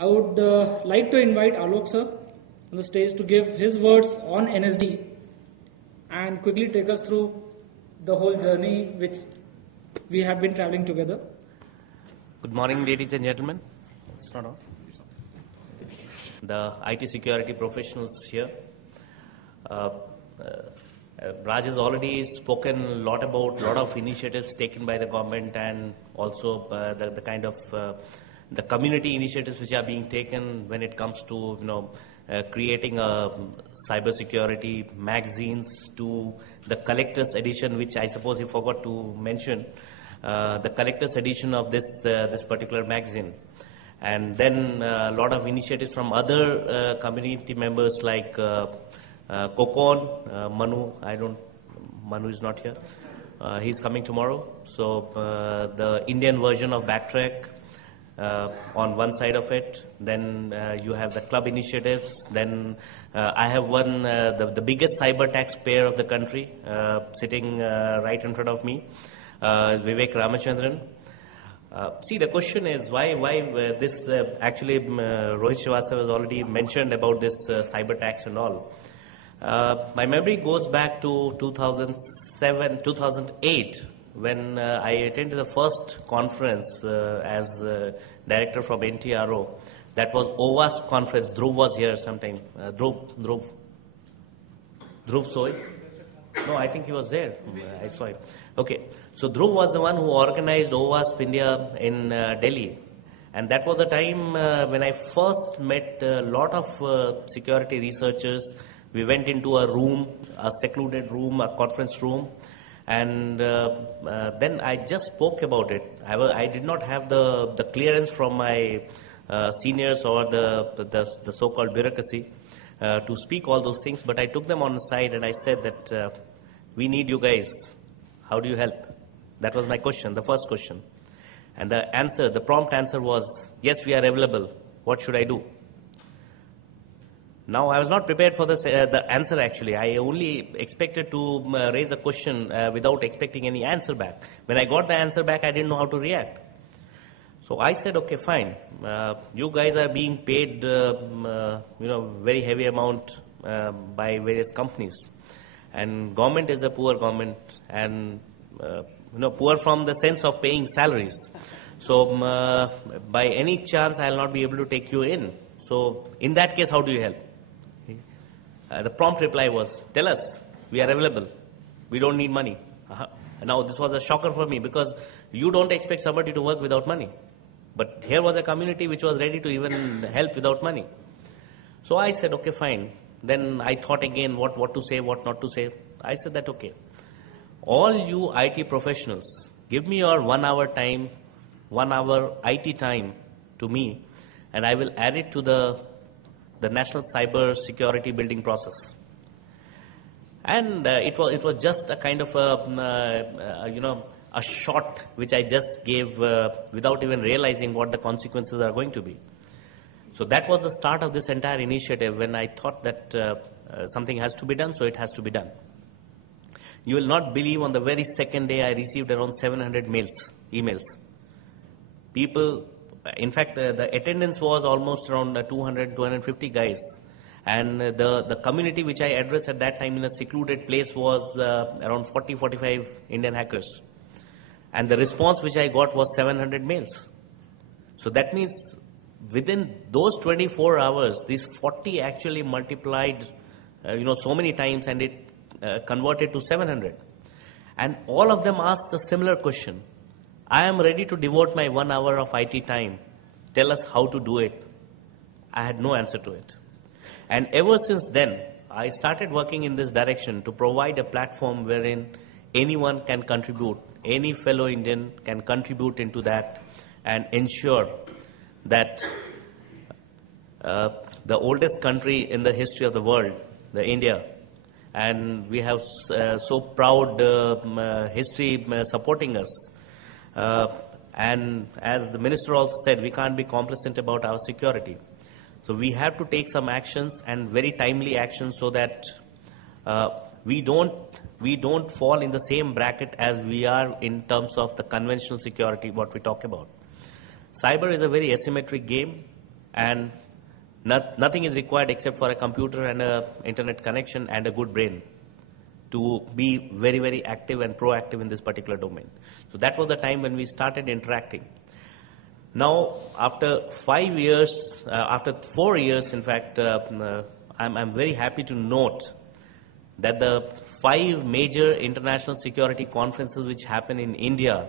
I would like to invite Alok sir on the stage to give his words on NSD and quickly take us through the whole journey which we have been traveling together. Good morning, ladies and gentlemen. It's not on. The IT security professionals here. Raj has already spoken a lot about a lot of initiatives taken by the government and also the kind of the community initiatives which are being taken when it comes to creating a cybersecurity magazines, to the collector's edition, which I suppose he forgot to mention, the collector's edition of this particular magazine. And then a lot of initiatives from other community members like Kokon, Manu is not here. He's coming tomorrow. So the Indian version of Backtrack on one side of it. Then you have the club initiatives. Then I have one, the biggest cyber taxpayer of the country sitting right in front of me, Vivek Ramachandran. See, the question is why this actually Rohit Srivastava has already mentioned about this cyber tax and all. My memory goes back to 2007, 2008 when I attended the first conference as director from NTRO. That was OWASP conference. Dhruv was here sometime. Dhruv Soy? No, I think he was there. I saw him. Okay. So Dhruv was the one who organized OWASP India in Delhi. And that was the time when I first met a lot of security researchers. We went into a room, a secluded room, a conference room. And then I just spoke about it. I did not have the clearance from my seniors or the so-called bureaucracy to speak all those things. But I took them on the side and I said that we need you guys. How do you help? That was my question, the first question. And the prompt answer was, yes, we are available. What should I do? Now, I was not prepared for the answer actually. I only expected to raise a question without expecting any answer back. When I got the answer back, I didn't know how to react. So I said, okay, fine. You guys are being paid, very heavy amount by various companies. And government is a poor government and, poor from the sense of paying salaries. So by any chance, I'll not be able to take you in. So in that case, how do you help? The prompt reply was, tell us, we are available. We don't need money. Now, this was a shocker for me because you don't expect somebody to work without money. But here was a community which was ready to even help without money. So I said, okay, fine. Then I thought again what to say, what not to say. I said that, okay, all you IT professionals, give me your 1 hour time, 1 hour IT time to me, and I will add it to the national cyber security building process. And it was just a kind of a shot which I just gave without even realizing what the consequences are going to be. So that was the start of this entire initiative when I thought that something has to be done, so it has to be done. You will not believe on the very second day I received around 700 emails. People, in fact, the attendance was almost around 200, 250 guys. And the community which I addressed at that time in a secluded place was around 40, 45 Indian hackers. And the response which I got was 700 mails. So that means within those 24 hours, these 40 actually multiplied, so many times, and it converted to 700. And all of them asked the similar question. I am ready to devote my 1 hour of IT time. Tell us how to do it. I had no answer to it. And ever since then, I started working in this direction to provide a platform wherein anyone can contribute. Any fellow Indian can contribute into that and ensure that the oldest country in the history of the world, the India, and we have so proud history supporting us. And as the minister also said, we can't be complacent about our security. So we have to take some actions, and very timely actions, so that we don't fall in the same bracket as we are in terms of the conventional security what we talk about. Cyber is a very asymmetric game. and nothing is required except for a computer and a internet connection and a good brain to be very, very active and proactive in this particular domain. So that was the time when we started interacting. Now, after 5 years, after 4 years, in fact, I'm very happy to note that the 5 major international security conferences which happen in India,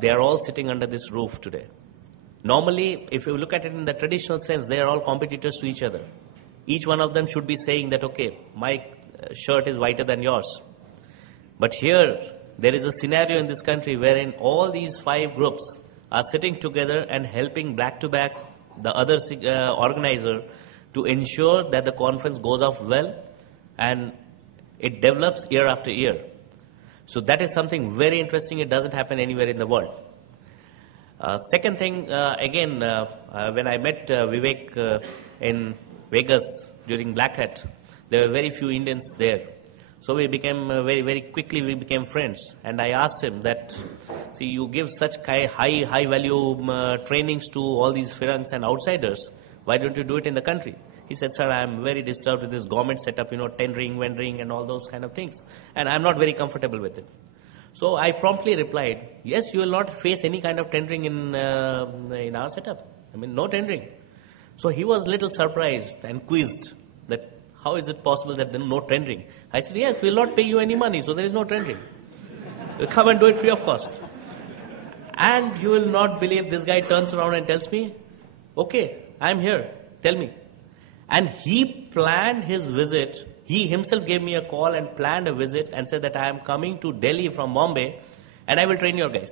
they are all sitting under this roof today. Normally, if you look at it in the traditional sense, they are all competitors to each other. Each one of them should be saying that, okay, my shirt is whiter than yours. But here, there is a scenario in this country wherein all these 5 groups are sitting together and helping back to back the other organizer to ensure that the conference goes off well and it develops year after year. So that is something very interesting. It doesn't happen anywhere in the world. Second thing, again, when I met Vivek in Vegas during Black Hat, there were very few Indians there. So we became, very quickly we became friends. And I asked him that, see, you give such high value trainings to all these Firangs and outsiders. Why don't you do it in the country? He said, sir, I'm very disturbed with this government setup, tendering, vending and all those kind of things. And I'm not very comfortable with it. So I promptly replied, yes, you will not face any kind of tendering in our setup. I mean, no tendering. So he was a little surprised and quizzed that how is it possible that there is no tendering? I said, yes, we will not pay you any money, so there is no tendering. We'll come and do it free of cost. And you will not believe this guy turns around and tells me, okay, I'm here, tell me. And he planned his visit. He himself gave me a call and planned a visit and said that I am coming to Delhi from Bombay and I will train your guys.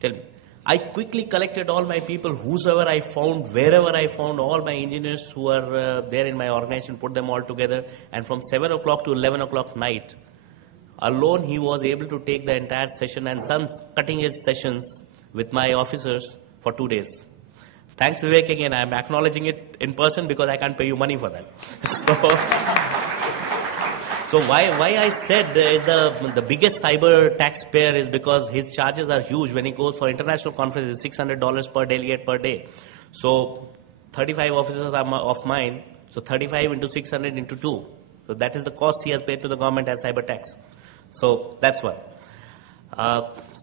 Tell me. I quickly collected all my people, whosoever I found, wherever I found, all my engineers who are there in my organization, put them all together. And from 7 o'clock to 11 o'clock night, alone he was able to take the entire session and some cutting edge sessions with my officers for 2 days. Thanks, Vivek, again. I'm acknowledging it in person because I can't pay you money for that. So why I said is the biggest cyber taxpayer is because his charges are huge. When he goes for international conferences, $600 per delegate per day. So 35 officers are of mine. So 35 into 600 into 2. So that is the cost he has paid to the government as cyber tax. So that's one.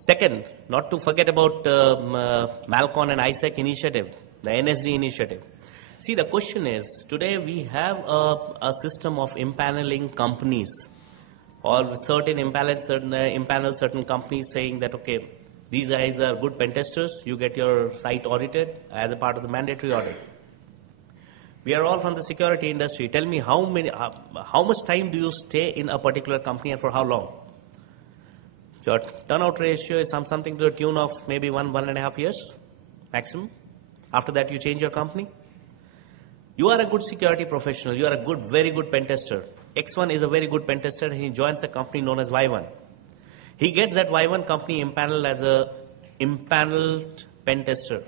Second, not to forget about Malcon and ISEC initiative, the NSD initiative. See, the question is, today we have a system of impaneling companies, or certain certain companies saying that, okay, these guys are good pen testers, you get your site audited as a part of the mandatory audit. We are all from the security industry. Tell me how much time do you stay in a particular company and for how long? Your turnout ratio is something to the tune of maybe 1.5 years maximum. After that, you change your company. You are a good security professional. You are a very good pen tester. X1 is a very good pen tester. He joins a company known as Y1. He gets that Y1 company impaneled as a impaneled pen tester.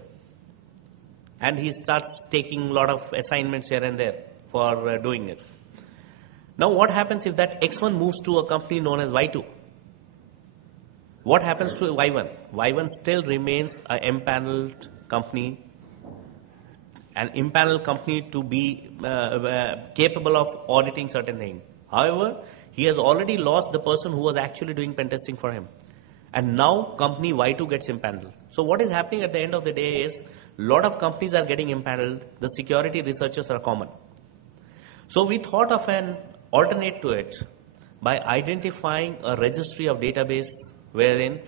And he starts taking a lot of assignments here and there for doing it. Now, what happens if that X1 moves to a company known as Y2? What happens to Y1? Y1 still remains an impaneled company, an impaneled company to be capable of auditing certain things. However, he has already lost the person who was actually doing pen testing for him. And now company Y2 gets impaneled. So what is happening at the end of the day is, a lot of companies are getting impaneled. The security researchers are common. So we thought of an alternate to it by identifying a registry of database wherein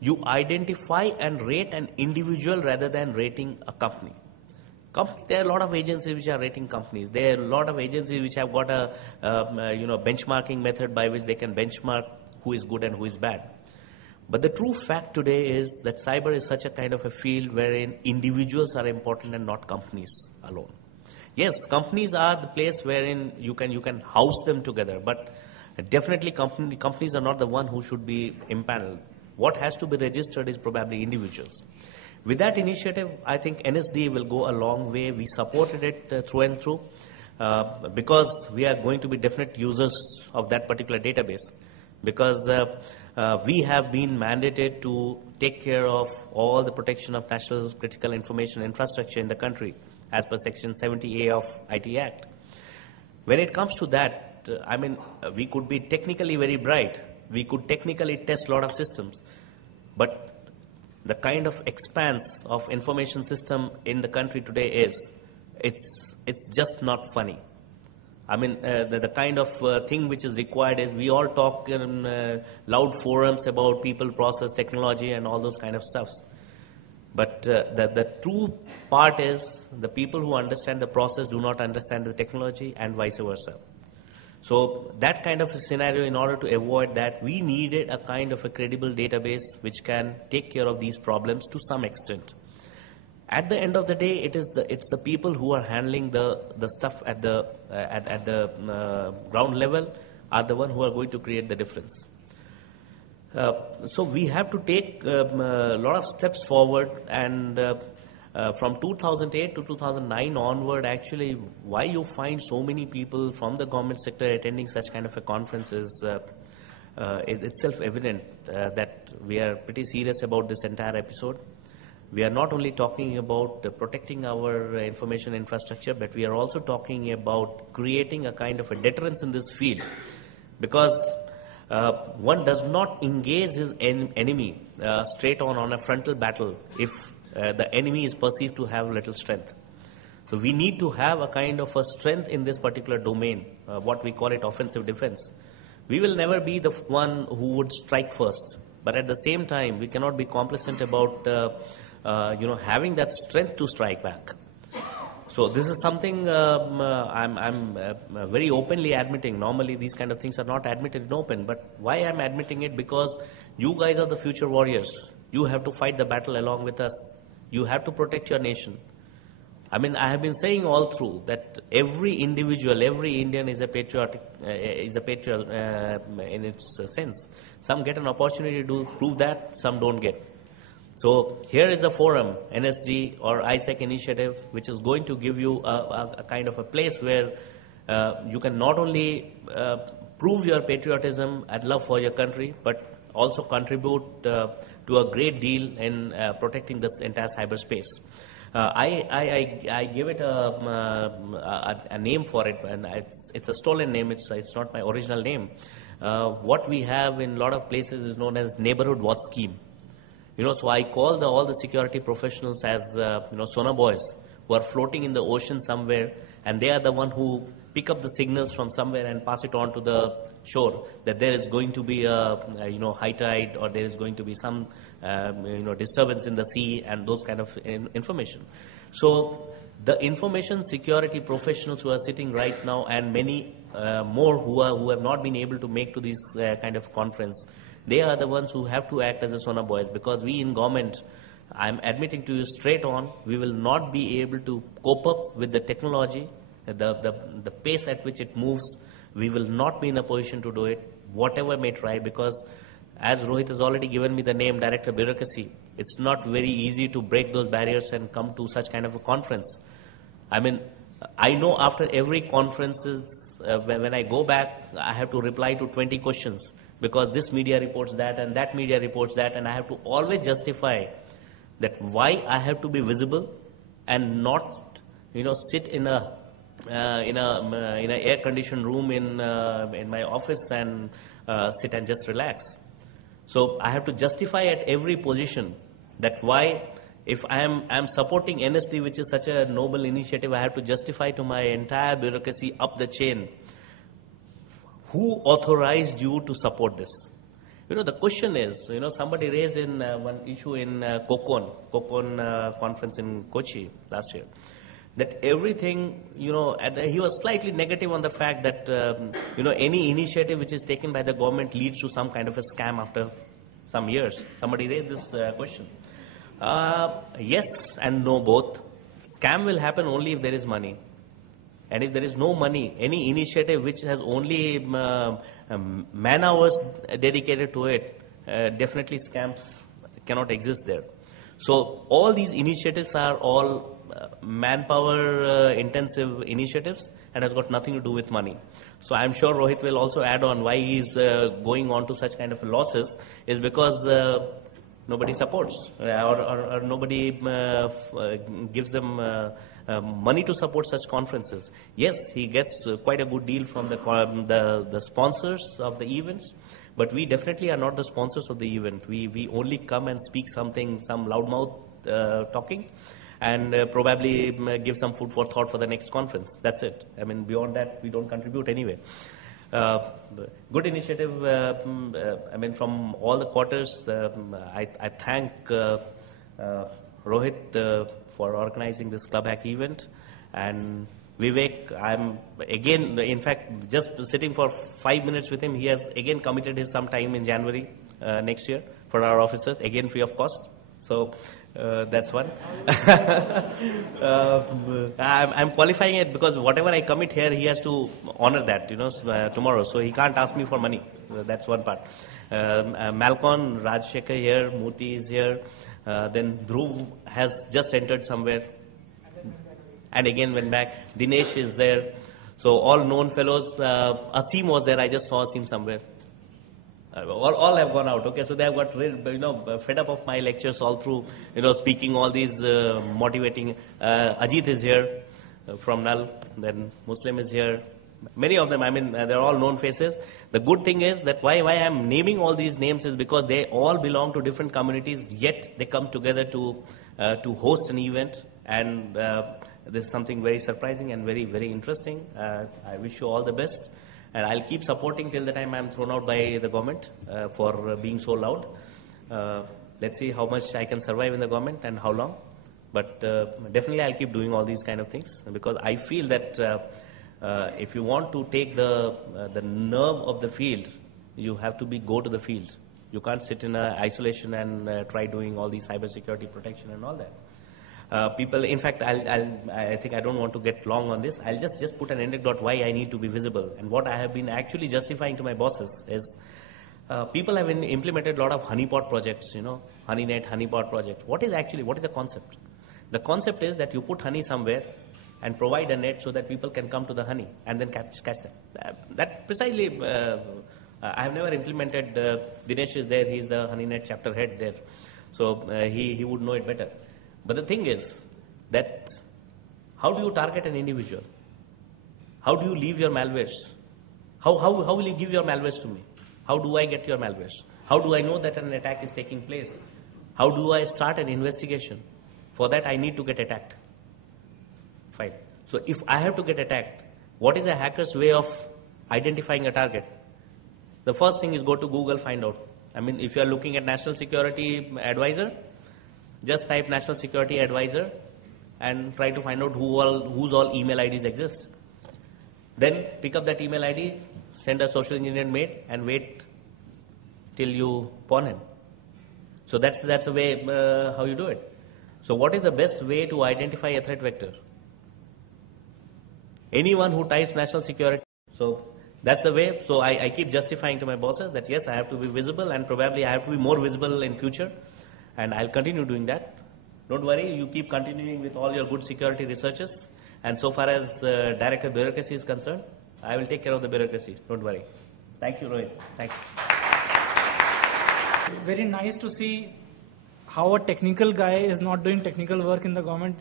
you identify and rate an individual rather than rating a company. There are a lot of agencies which are rating companies. There are a lot of agencies which have got a benchmarking method by which they can benchmark who is good and who is bad. But the true fact today is that cyber is such a kind of a field wherein individuals are important and not companies alone. Yes, companies are the place wherein you can house them together, but definitely companies are not the one who should be impaneled. What has to be registered is probably individuals. With that initiative, I think NSD will go a long way. We supported it through and through because we are going to be definite users of that particular database. because we have been mandated to take care of all the protection of national critical information infrastructure in the country as per Section 70A of IT Act. When it comes to that, we could be technically very bright. We could technically test a lot of systems. But the kind of expanse of information system in the country today it's just not funny. The kind of thing which is required is we all talk in loud forums about people, process, technology, and all those kind of stuffs. But the true part is the people who understand the process do not understand the technology, and vice versa. So that kind of a scenario, in order to avoid that, we needed a kind of a credible database which can take care of these problems to some extent. At the end of the day, it's the people who are handling the stuff at the ground level are the one who are going to create the difference. So we have to take a lot of steps forward, and from 2008 to 2009 onward, actually, why you find so many people from the government sector attending such kind of a conference is it's self-evident that we are pretty serious about this entire episode. We are not only talking about protecting our information infrastructure, but we are also talking about creating a kind of a deterrence in this field, because one does not engage his enemy straight on a frontal battle if the enemy is perceived to have little strength. So we need to have a kind of a strength in this particular domain, what we call it offensive defense. We will never be the one who would strike first, but at the same time, we cannot be complacent about having that strength to strike back. So this is something I'm very openly admitting. Normally these kind of things are not admitted in open, but why I'm admitting it? Because you guys are the future warriors. You have to fight the battle along with us. You have to protect your nation. I have been saying all through that every individual, every Indian is a patriot in its sense. Some get an opportunity to prove that, some don't get. So here is a forum, NSD or ISEC initiative, which is going to give you a kind of a place where you can not only prove your patriotism and love for your country, but also contribute to a great deal in protecting this entire cyberspace. I give it a name for it, and it's a stolen name. It's not my original name. What we have in a lot of places is known as neighborhood watch scheme. So I call all the security professionals as sonar boys who are floating in the ocean somewhere, and they are the one who pick up the signals from somewhere and pass it on to the shore that there is going to be a high tide, or there is going to be some disturbance in the sea, and those kind of information. So the information security professionals who are sitting right now, and many more who have not been able to make to this kind of conference, they are the ones who have to act as a sonar boys, because we in government, I'm admitting to you straight on, we will not be able to cope up with the technology, the pace at which it moves. We will not be in a position to do it, whatever may try, because as Rohit has already given me the name Director Bureaucracy, it's not very easy to break those barriers and come to such kind of a conference. I know after every conferences, when I go back, I have to reply to 20 questions, because this media reports that and that media reports that, and I have to always justify that why I have to be visible and not sit in a air conditioned room in my office and sit and just relax. So I have to justify at every position that why, if I am supporting NSD, which is such a noble initiative, I have to justify to my entire bureaucracy up the chain, who authorized you to support this? The question is, somebody raised in one issue in COCON conference in Kochi last year, that everything, he was slightly negative on the fact that, any initiative which is taken by the government leads to some kind of a scam after some years. Somebody raised this question. Yes and no both. Scam will happen only if there is money. And if there is no money, any initiative which has only man hours dedicated to it, definitely scams cannot exist there. So all these initiatives are all manpower intensive initiatives and has got nothing to do with money. So I'm sure Rohit will also add on why he's going on to such kind of losses is because nobody supports or nobody gives them money to support such conferences. Yes, he gets quite a good deal from the sponsors of the events, but we definitely are not the sponsors of the event. We only come and speak something, some loudmouth talking, and probably give some food for thought for the next conference. That's it. I mean, beyond that, we don't contribute anyway. Good initiative. I mean, from all the quarters, I thank Rohit for organizing this ClubHack event, and Vivek. I'm again, in fact, just sitting for 5 minutes with him. He has again committed his some time in January next year for our officers, again free of cost. So that's one. I'm qualifying it because whatever I commit here, he has to honor that, tomorrow. So he can't ask me for money. That's one part. Malcolm, Rajshekhar here, Murthy is here. Then Dhruv has just entered somewhere and again went back. Dinesh is there. So all known fellows. Asim was there. I just saw Asim somewhere. All have gone out. Okay, so they have got fed up of my lectures all through, speaking all these motivating. Ajit is here from Null. Then Muslim is here. Many of them, I mean, they're all known faces. The good thing is that why I'm naming all these names is because they all belong to different communities, yet they come together to host an event, and this is something very surprising and very, very interesting. I wish you all the best. And I'll keep supporting till the time I'm thrown out by the government for being so loud. Let's see how much I can survive in the government and how long. But definitely I'll keep doing all these kind of things because I feel that if you want to take the nerve of the field, you have to go to the field. You can't sit in isolation and try doing all these cybersecurity protection and all that. People, in fact, I think I don't want to get long on this. I'll just put an anecdote why I need to be visible. And what I have been actually justifying to my bosses is people have implemented a lot of honeypot projects, honeynet, honeypot project. What is the concept? The concept is that you put honey somewhere and provide a net so that people can come to the honey and then catch them. That precisely, I have never implemented. Dinesh is there. He's the honeynet chapter head there. So he would know it better. But the thing is that how do you target an individual? How do you leave your malwares? How will you give your malwares to me? How do I get your malwares? How do I know that an attack is taking place? How do I start an investigation? For that I need to get attacked. Fine. So if I have to get attacked, what is a hacker's way of identifying a target? The first thing is go to Google, find out. I mean, if you are looking at National Security Advisor, just type National Security Advisor and try to find out whose all email IDs exist. Then pick up that email ID, send a social engineer mail and wait till you pawn him. So that's the way how you do it. So what is the best way to identify a threat vector? Anyone who types National Security. So that's the way. So I keep justifying to my bosses that yes, I have to be visible and probably I have to be more visible in future. And I'll continue doing that. Don't worry, you keep continuing with all your good security researches. And so far as Director Bureaucracy is concerned, I will take care of the bureaucracy. Don't worry. Thank you, Rohit. Thanks. Very nice to see how a technical guy is not doing technical work in the government.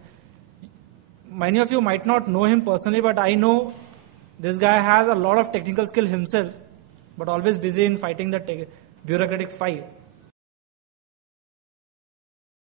Many of you might not know him personally, but I know this guy has a lot of technical skill himself, but always busy in fighting the bureaucratic fight.